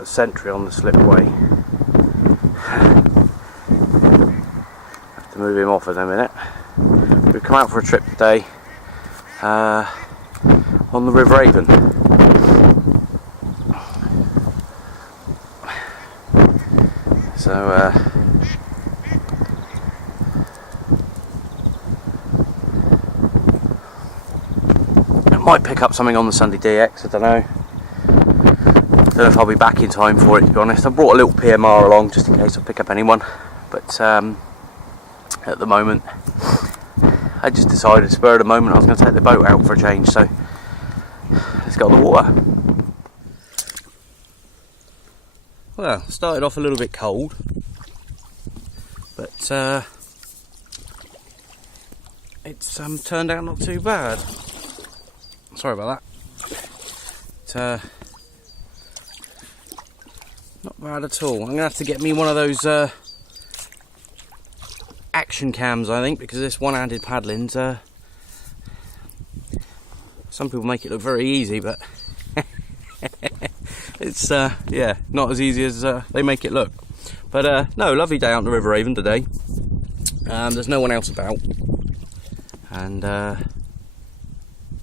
Got a sentry on the slipway. Have to move him off in a minute. We've come out for a trip today on the River Avon. So I might pick up something on the Sunday DX, I don't know. Don't know if I'll be back in time for it, to be honest. I brought a little PMR along just in case I pick up anyone, but at the moment I just decided, spur of the moment, I was going to take the boat out for a change, so let's go on the water. Well, started off a little bit cold, but it's turned out not too bad. Sorry about that. Not bad at all. I'm going to have to get me one of those action cams, I think, because this one-handed paddling's some people make it look very easy, but it's yeah, not as easy as they make it look. But no, lovely day out on the River Avon today. There's no one else about, and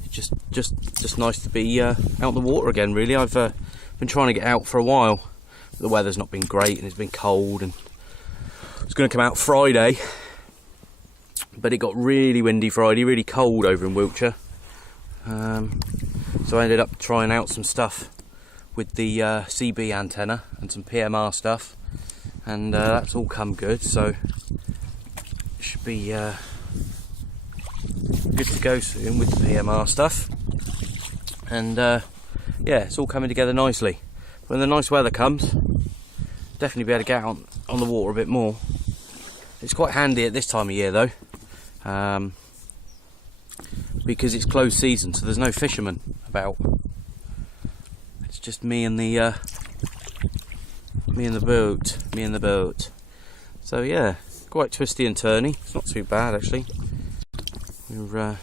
it's just nice to be out on the water again, really. I've been trying to get out for a while. The weather's not been great and it's been cold, and I was going to come out Friday, but it got really windy Friday, really cold over in Wiltshire. So I ended up trying out some stuff with the CB antenna and some PMR stuff, and that's all come good, so it should be good to go soon with the PMR stuff. And yeah, it's all coming together nicely. When the nice weather comes, definitely be able to get out on the water a bit more. It's quite handy at this time of year though, because it's closed season, so there's no fishermen about. It's just me and the boat. So yeah, quite twisty and turny. It's not too bad actually. We're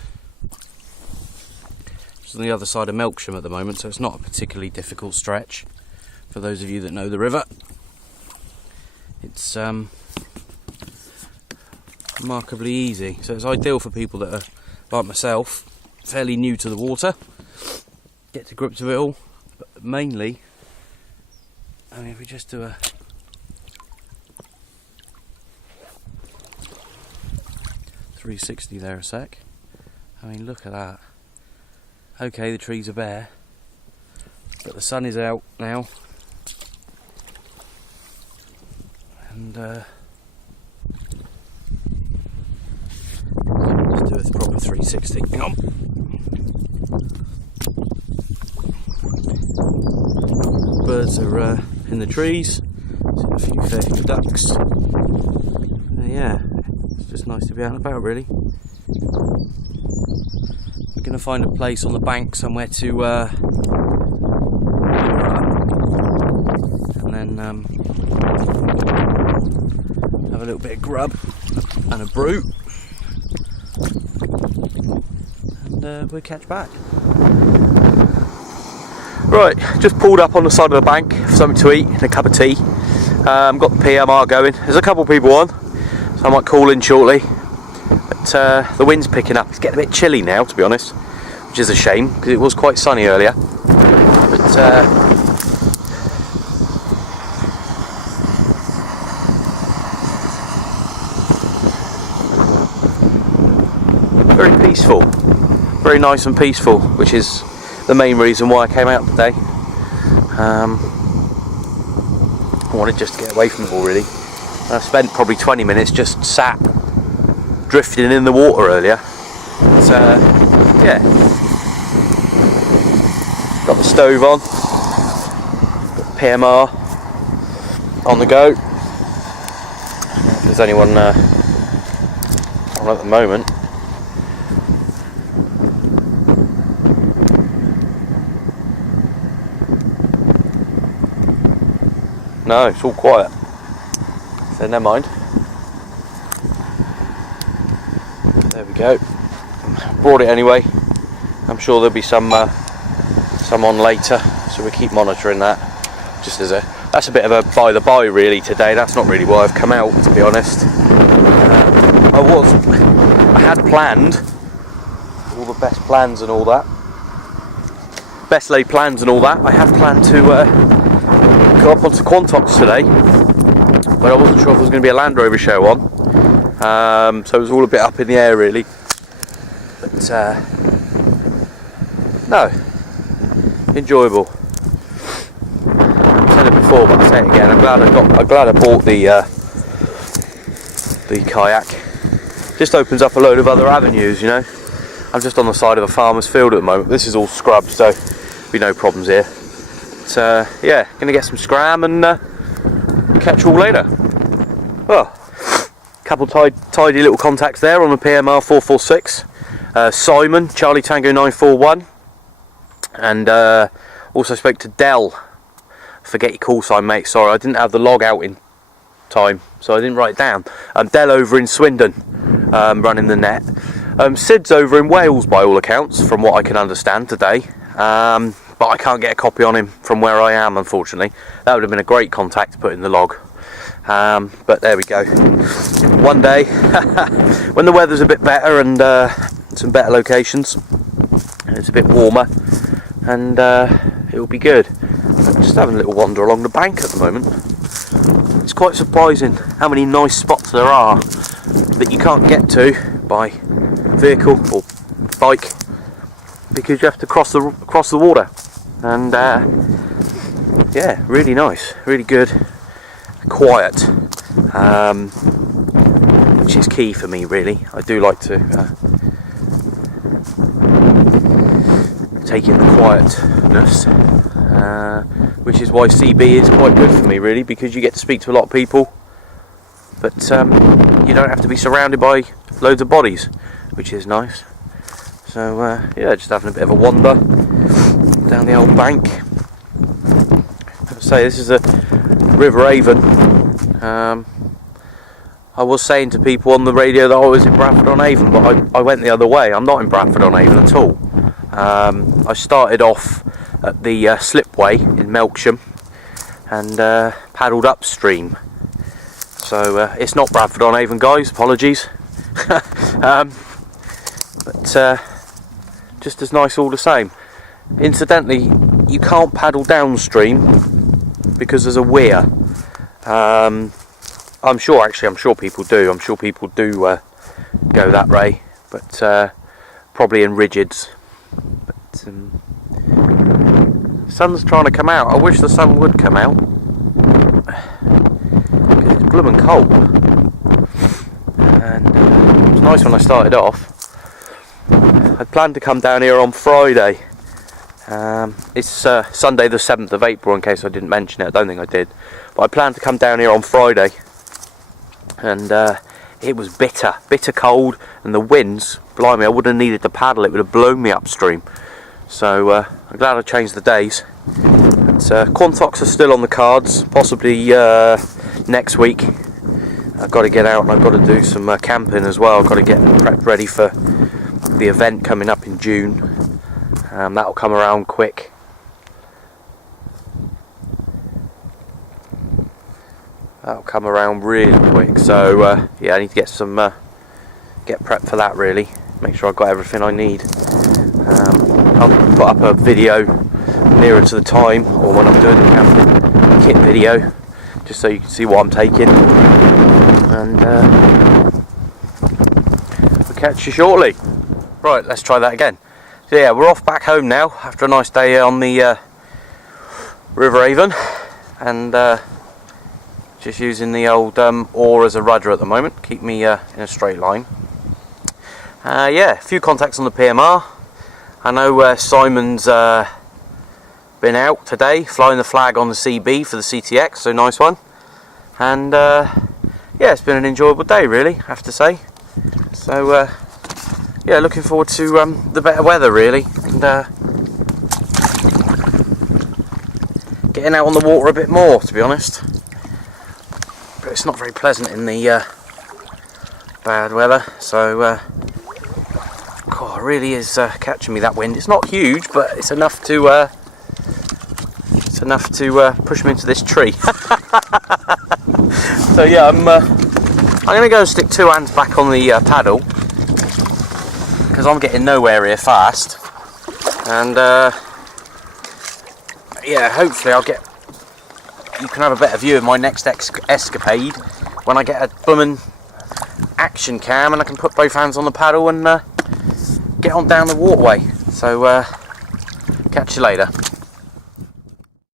just on the other side of Melksham at the moment, so it's not a particularly difficult stretch. For those of you that know the river, it's remarkably easy, so it's ideal for people that are like myself, fairly new to the water, get to grips with it all. But mainly, I mean, if we just do a .360 there a sec, I mean, look at that. Okay, the trees are bare, but the sun is out now. And let's do a proper 360. Hang on. Birds are in the trees. Seen a fair few ducks. Yeah, it's just nice to be out and about, really. We're going to find a place on the bank somewhere to and then have a little bit of grub and a brew, and we'll catch back. Right, just pulled up on the side of the bank for something to eat and a cup of tea. Got the PMR going. There's a couple of people on, so I might call in shortly. But the wind's picking up. It's getting a bit chilly now, to be honest, which is a shame because it was quite sunny earlier. But very peaceful, very nice and peaceful, which is the main reason why I came out today. I wanted just to get away from it all, really. I spent probably 20 minutes just sat drifting in the water earlier. But, yeah, got the stove on, got PMR on the go. If there's anyone on at the moment. No, it's all quiet, so never mind. There we go. Brought it anyway. I'm sure there'll be some on later, so we keep monitoring that. just as that's a bit of a by the by really today. That's not really why I've come out, to be honest. I had planned all the best plans and all that, best laid plans and all that. I had planned to go up onto Quantox today, but I wasn't sure if there was going to be a Land Rover show on, so it was all a bit up in the air really. But no, enjoyable. I've said it before, but I'll say it again. I'm glad I bought the kayak. Just opens up a load of other avenues, you know. I'm just on the side of a farmer's field at the moment. This is all scrub, so there'll be no problems here. But yeah, gonna get some scram and catch you all later. Well, couple tidy little contacts there on the PMR 446. Simon, Charlie Tango 941, and also spoke to Dell. Forget your call sign, mate. Sorry, I didn't have the log out in time, so I didn't write it down. Dell over in Swindon, running the net. Sid's over in Wales by all accounts, from what I can understand today. But I can't get a copy on him from where I am, unfortunately. That would have been a great contact to put in the log. But there we go. One day, when the weather's a bit better and some better locations, and it's a bit warmer, and it'll be good. I'm just having a little wander along the bank at the moment. It's quite surprising how many nice spots there are that you can't get to by vehicle or bike, because you have to cross the water. And yeah, really nice, really good, quiet, which is key for me really. I do like to take in the quietness, which is why CB is quite good for me really, because you get to speak to a lot of people, but you don't have to be surrounded by loads of bodies, which is nice. So yeah, just having a bit of a wander down the old bank. I say this is a River Avon. I was saying to people on the radio that I was in Bradford on Avon, but I went the other way. I'm not in Bradford on Avon at all. I started off at the slipway in Melksham and paddled upstream. So it's not Bradford on Avon, guys, apologies. But just as nice all the same. Incidentally, you can't paddle downstream because there's a weir. I'm sure people do. I'm sure people do go that way, but probably in rigids. But sun's trying to come out. I wish the sun would come out, because it's blooming cold. And it was nice when I started off. I planned to come down here on Friday. It's Sunday the 7th of April, in case I didn't mention it. I don't think I did, but I planned to come down here on Friday, and it was bitter cold, and the winds, blimey, I would have needed to paddle. It would have blown me upstream. So I'm glad I changed the days. Quantox are still on the cards, possibly next week. I've got to get out and I've got to do some camping as well. I've got to get prepped ready for the event coming up in June. That'll come around quick. That'll come around really quick. So yeah, I need to get some get prepped for that really. Make sure I've got everything I need. I'll put up a video nearer to the time, or when I'm doing the camping kit video, just so you can see what I'm taking. And we'll catch you shortly. Right, let's try that again. So yeah, we're off back home now after a nice day on the River Avon, and just using the old oar as a rudder at the moment, keep me in a straight line. Yeah, a few contacts on the PMR. I know Simon's been out today, flying the flag on the CB for the CTX, so nice one. And yeah, it's been an enjoyable day really, I have to say. So yeah, looking forward to the better weather really, and getting out on the water a bit more, to be honest. But it's not very pleasant in the bad weather, so God, it really is catching me, that wind. It's not huge, but it's enough to It's enough to push him into this tree. So yeah, I'm going to go and stick 2 hands back on the paddle, because I'm getting nowhere here fast. And yeah, hopefully you can have a better view of my next escapade when I get a blooming action cam and I can put both hands on the paddle and get on down the waterway. So catch you later.